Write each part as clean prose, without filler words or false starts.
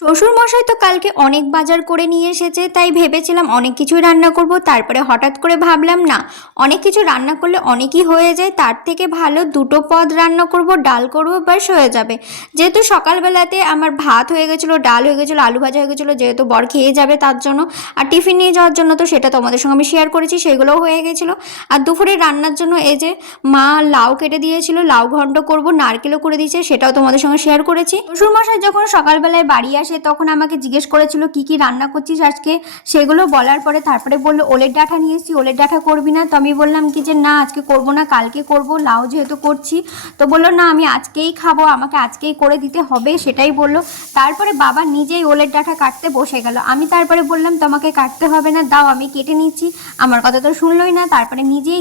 শ্বশুরমশাই তো কালকে অনেক বাজার করে নিয়ে এসেছে, তাই ভেবেছিলাম অনেক কিছুই রান্না করব। তারপরে হঠাৎ করে ভাবলাম না, অনেক কিছু রান্না করলে অনেকই হয়ে যায়, তার থেকে ভালো দুটো পদ রান্না করব, ডাল করব, ব্যাস হয়ে যাবে। যেহেতু সকালবেলাতে আমার ভাত হয়ে গেছিলো, ডাল হয়ে গেছিলো, আলু ভাজা হয়ে গেছিলো, যেহেতু বর খেয়ে যাবে তার জন্য, আর টিফিন নিয়ে যাওয়ার জন্য, তো সেটা তোমাদের সঙ্গে আমি শেয়ার করেছি, সেগুলোও হয়ে গেছিলো। আর দুপুরে রান্নার জন্য এই যে মা লাউ কেটে দিয়েছিল, লাউ ঘন্ট করব, নারকেলও করে দিয়েছে, সেটাও তোমাদের সঙ্গে শেয়ার করেছি। শ্বশুরমশাই যখন সকালবেলায় বাড়ি আসে তখন আমাকে জিজ্ঞেস করেছিল কি কি রান্না করছিস আজকে, সেগুলো বলার পরে তারপরে বললো ওলের ডাঁটা নিয়ে এসেছি, ওলের ডাঁটা করবি না? তো আমি বললাম কি যে না, আজকে করব না, কালকে করব, লাউ যেহেতু করছি। তো বললো না, আমি আজকেই খাবো, আমাকে আজকেই করে দিতে হবে, সেটাই বললো। তারপরে বাবা নিজেই ওলের ডাঁটা কাটতে বসে গেল। আমি তারপরে বললাম তোমাকে কাটতে হবে না, দাও আমি কেটে নিচ্ছি। আমার কথা তো শুনলোই না, তারপরে নিজেই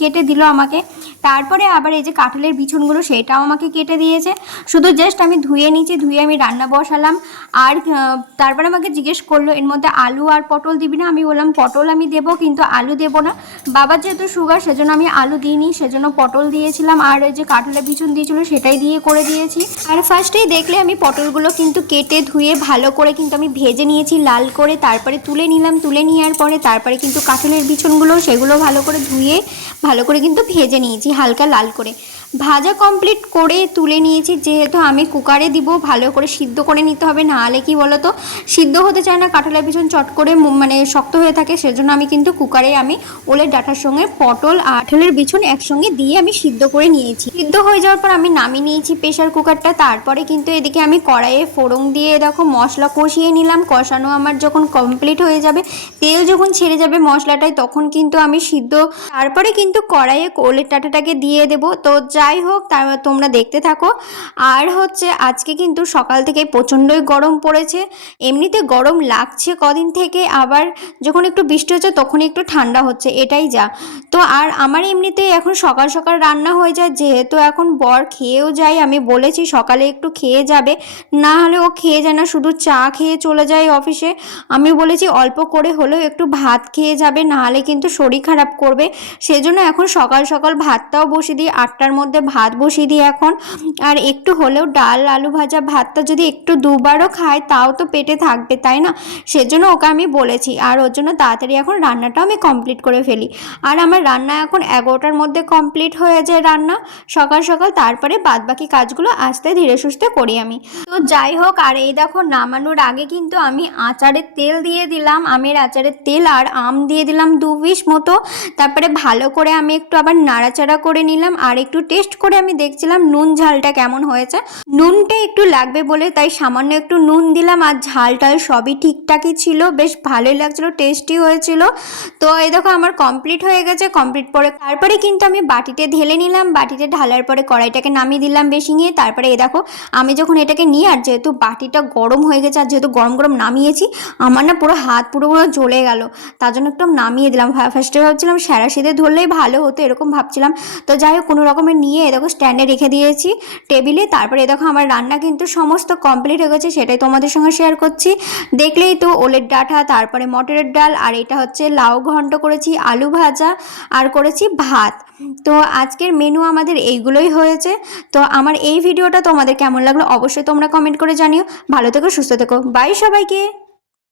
কেটে দিল আমাকে। তারপরে আবার এই যে কাঁঠালের বিছুনগুলো, সেটাও আমাকে কেটে দিয়েছে। শুধু জাস্ট আমি ধুয়ে নিয়েছি, ধুয়ে আমি রান্না বসালাম। আর তারপরে আমাকে জিজ্ঞেস করলো এর মধ্যে আলু আর পটল দিবি না? আমি বললাম পটল আমি দেবো, কিন্তু আলু দেবো না। বাবার যেহেতু সুগার, সেজন্য আমি আলু দিইনি, সেজন্য পটল দিয়েছিলাম। আর ওই যে কাঁঠালের বিছুন দিয়েছিল সেটাই দিয়ে করে দিয়েছি। আর ফার্স্টেই দেখলে আমি পটলগুলো কিন্তু কেটে ধুয়ে ভালো করে কিন্তু আমি ভেজে নিয়েছি লাল করে, তারপরে তুলে নিলাম। তুলে নেওয়ার পরে তারপরে কিন্তু কাঁঠালের বিছুনগুলো, সেগুলো ভালো করে ধুয়ে ভালো করে কিন্তু ভেজে নিয়েছি হালকা লাল করে। ভাজা কমপ্লিট করে তুলে নিয়েছি, যেহেতু আমি কুকারে দিব, ভালো করে সিদ্ধ করে নিতে হবে, নাহলে কি বলো তো, সিদ্ধ হতে চায় না, কাঁঠালের বিছুন চট করে মানে শক্ত হয়ে থাকে। সেজন্য আমি কিন্তু কুকারে আমি ওলের ডাঁটার সঙ্গে পটল আর কাঁঠালের বিছুন একসঙ্গে দিয়ে আমি সিদ্ধ করে নিয়েছি। সিদ্ধ হয়ে যাওয়ার পর আমি নামিয়ে নিয়েছি প্রেশার কুকারটা। তারপরে কিন্তু এদিকে আমি কড়াইয়ে ফোড়ন দিয়ে দেখো মশলা কষিয়ে নিলাম। কষানো আমার যখন কমপ্লিট হয়ে যাবে, তেল যখন ছেড়ে যাবে মশলাটায়, তখন কিন্তু আমি তারপরে কিন্তু কড়াইয়ে ওলের ডাঁটাটাকে দিয়ে দেবো। তো যাই হোক, তোমরা দেখতে থাকো। আর হচ্ছে আজকে কিন্তু সকাল থেকে প্রচণ্ডই গরম পড়েছে। এমনিতে গরম লাগছে কদিন থেকে, আবার যখন একটু বৃষ্টি হচ্ছে তখন একটু ঠান্ডা হচ্ছে, এটাই যা। তো আর আমার এমনিতে এখন সকাল সকাল রান্না হয়ে যায়, যেহেতু এখন বর খেয়েও যায়। আমি বলেছি সকালে একটু খেয়ে যাবে, না হলে ও খেয়ে যায় না, শুধু চা খেয়ে চলে যায় অফিসে। আমি বলেছি অল্প করে হলেও একটু ভাত খেয়ে যাবে, না হলে কিন্তু শরীর খারাপ করবে। সেজন্য এখন সকাল সকাল ভাতটাও বসিয়ে দিই, 8টার মধ্যে ভাত বসিয়ে দিই এখন। আর একটু হলেও ডাল আলু ভাজা ভাতটা যদি একটু দুবারও খায় তাও তো পেটে থাকবে, তাই না? সেজন্য ওকে আমি বলেছি, আর ওর জন্য তাড়াতাড়ি এখন রান্নাটাও আমি কমপ্লিট করে ফেলি। আর আমার রান্না এখন 11টার মধ্যে কমপ্লিট হয়ে যায় রান্না সকাল সকাল। তারপরে বাদবাকি কাজগুলো আস্তে ধীরে সুস্থে করি আমি। তো যাই হোক, আর এই দেখো নামানোর আগে কিন্তু আমি আচারের তেল দিয়ে দিলাম, আমের আচারের তেল, আর আম দিয়ে দিলাম 2 পিস মতো। তারপরে ভালো করে আমি একটু আবার নাড়াচাড়া করে নিলাম, আর একটু টেস্ট করে আমি দেখছিলাম নুন ঝালটা কেমন হয়েছে। নুনটা একটু লাগবে বলে তাই সামান্য একটু নুন দিলাম, আর ঝালটাল সবই ঠিকঠাকই ছিল, বেশ ভালোই লাগছিলো, টেস্টি হয়েছিল। তো এই দেখো আমার কমপ্লিট হয়ে গেছে। কমপ্লিট পরে তারপরে কিন্তু আমি বাটিতে ঢেলে নিলাম। বাটিতে ঢালার পরে কড়াইটাকে নামিয়ে দিলাম বেশিঙে। তারপরে এই দেখো আমি যখন এটাকে নিই, আর যেহেতু বাটিটা গরম হয়ে গেছে, আর যেহেতু গরম গরম নামিয়েছি, আমার না পুরো হাত পুরো জ্বলে গেল, তার জন্য একটু নামিয়ে দিলাম। ফার্স্টে ভাবছিলাম স্যারাশিতে ধরলেই ভালো হতো, এরকম ভাবছিলাম। তো যাই হোক, কোনো রকমের নিয়ে এ দেখো স্ট্যান্ডে রেখে দিয়েছি টেবিলে। তারপরে দেখো আমার রান্না কিন্তু সমস্ত কমপ্লিট হয়ে গেছে, সেটাই তোমাদের সঙ্গে শেয়ার করছি। দেখলেই তো ওলের ডাঁটা, তারপরে মটরের ডাল, আর এটা হচ্ছে লাউ ঘন্ট করেছি, আলু ভাজা, আর করেছি ভাত। তো আজকের মেনু আমাদের এইগুলোই হয়েছে। তো আমার এই ভিডিওটা তোমাদের কেমন লাগলো অবশ্যই তোমরা কমেন্ট করে জানিও। ভালো থেকো, সুস্থ থেকো, বাই সবাইকে।